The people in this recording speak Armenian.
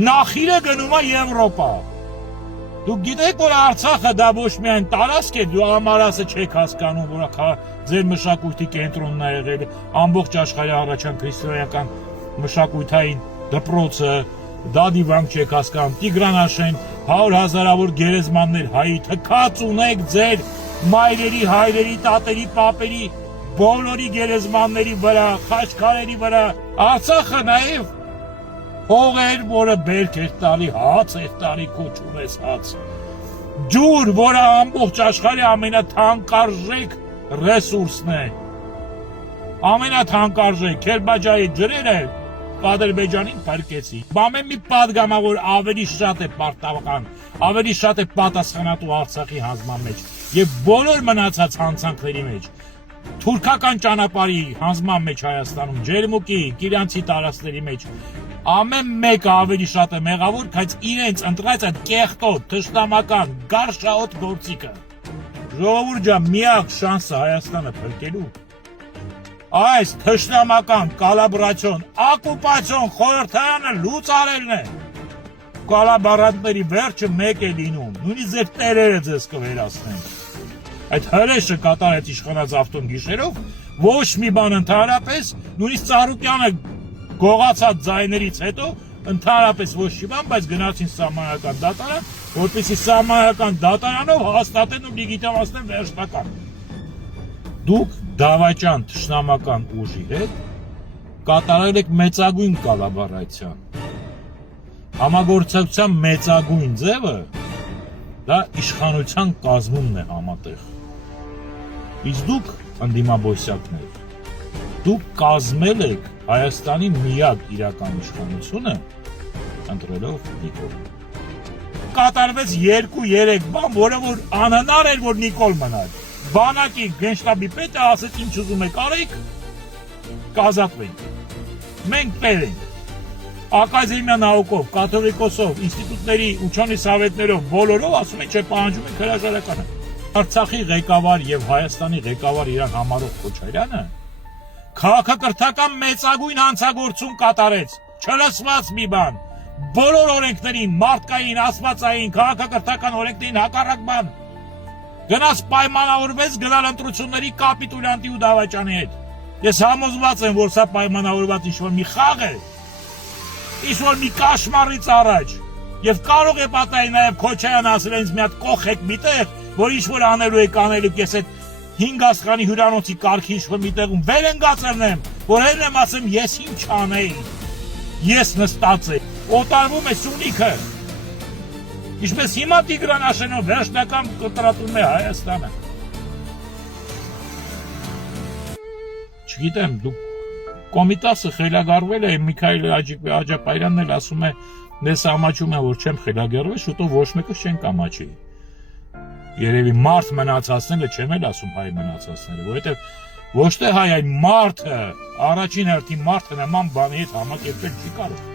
Նախիրը գնում է Եվրոպա։ Դուք գիտեք, որ Արցախը դա ոչ միայն տարածք է, դու ամարասը չեք հասկանում, որ ձեր մշակույթի կենտրոնն է եղել, ամբողջ աշխարհի առաջան քրիստոնեական մշակութային դպրոցը, դա դիվանք չեք հասկանում, Տիգրանաշեն, 100,000-ավոր գերեզմաններ հայի, թքած ունեք ձեր մայրերի, հայրերի, տատերի, պապերի, բոլորի գերեզմանների վրա, խաչքարերի վրա, Արցախը նաև հողեր, որը բերք էր տալի, հաց էր տալի, կոչում ես հաց, ջուր, որը ամբողջ աշխարհի ամենաթանկարժեք ռեսուրսն է, ամենաթանկարժեք, Քերբաջայի ջրերը Ադրբեջանին փրկեցի։ Բամեն մի падգամա, որ ավելի շատ է պարտական, ավելի շատ է պատասխանատու Արցախի հանձնման մեջ եւ բոլոր մնացած հանցանքների մեջ։ Թուրքական ճանապարհի հանձնման մեջ Հայաստանում, Ջերմուկի, Կիրանցի տարածքների մեջ ամեն մեկը ավելի շատ է մեղավոր, բայց իրենց ընտրած այդ կեղտոտ, թշնամական, գարշաոտ գործիքը։ Ժողովուրդ ջան, միակ շանսը Հայաստանը փրկելու այս թշնամական կոլաբորացիոն, օկուպացիոն խորհրդարանը լուծ արելն է։ Կոլաբորանտների վերջը մեկ է լինում, նույնիսկ ձեր տերերը ձեզ կվերացնեն։ Այդ հրեշը կատարեց իշխանած ավտոն գիշերով, ոչ մի բան ընդհանրապես, նույնիսկ Ծառուկյանը գողացած ձայներից հետո ընդհանրապես ոչ մի բան, բայց գնացին սահմանական դատարան, որպեսզի սահմանական դատարանով հաստատեն ու լեգիտիմացնեն վերջնական։ Դուք դավաճան թշնամական ուժի հետ կատարել եք մեծագույն կոլաբորացիա։ Համագործակցության մեծագույն ձևը դա իշխանության կազմումն է համատեղ։ Իսկ դուք ընդդիմաբոսյակներ, դուք կազմել եք Հայաստանի միակ իրական իշխանությունը ընտրելով Նիկոլ։ Կատարվեց 2-3 բան, որը որ անհնար էր, որ Նիկոլ մնար։ Բանակի գենշտաբի պետը ասեց ինչ ուզում եք արեք, կազատվենք։ Մենք տեր ենք։ Ակադեմիա նауկով, կաթողիկոսով, ինստիտուտների, ուչանի սովետներով, բոլորով ասում են, չէ, պահանջում ենք հրաժարականը։ Արցախի ղեկավար եւ Հայաստանի ղեկավար իրան համարող Քոչարյանը քաղաքակրթական մեծագույն հանցագործություն կատարեց, չլսված մի բան։ Բոլոր օրենքներին, մարդկային, աստվածային, քաղաքակրթական օրենքներին հակառակ բան։ Գնաց պայմանավորվեց գնալ ընտրությունների կապիտուլյանտի ու դավաճանի հետ։ Ես համոզված եմ, որ սա պայմանավորված ինչ-որ մի խաղ է, ինչ-որ մի կաշմարից առաջ։ Եվ կարող է պատահի նաև Քոչարյանը ասել ինձ մի հատ կոխեք միտեղ, որ ինչ-որ անելու եք անելուք, ես այդ 5 աստղանի հյուրանոցի կարգի ինչ-որ միտեղում վեր ընկածերնեմ, որ հերն եմ ասեմ, ես ինչ անեի, ես նստած եմ, օտարվում է Սյունիքը։ Ինչպես հիմա Տիգրանաշենով վերջնական կտրատում է Հայաստանը։ Չգիտեմ, դուք Կոմիտասը խելագարվել է, Միքայել Աջապարյանն էլ ասում է, ես ամաչում եմ, որ չեմ խելագարվել, շուտով ոչ մեկը չենք ամաչի։ Երևի մարդ մնացածները չեմ էլ ասում հայ մնացածները, որովհետև ոչ թե հայ, այլ մարդը, առաջին հերթին մարդը նման բանի հետ համակերպել չի կարող։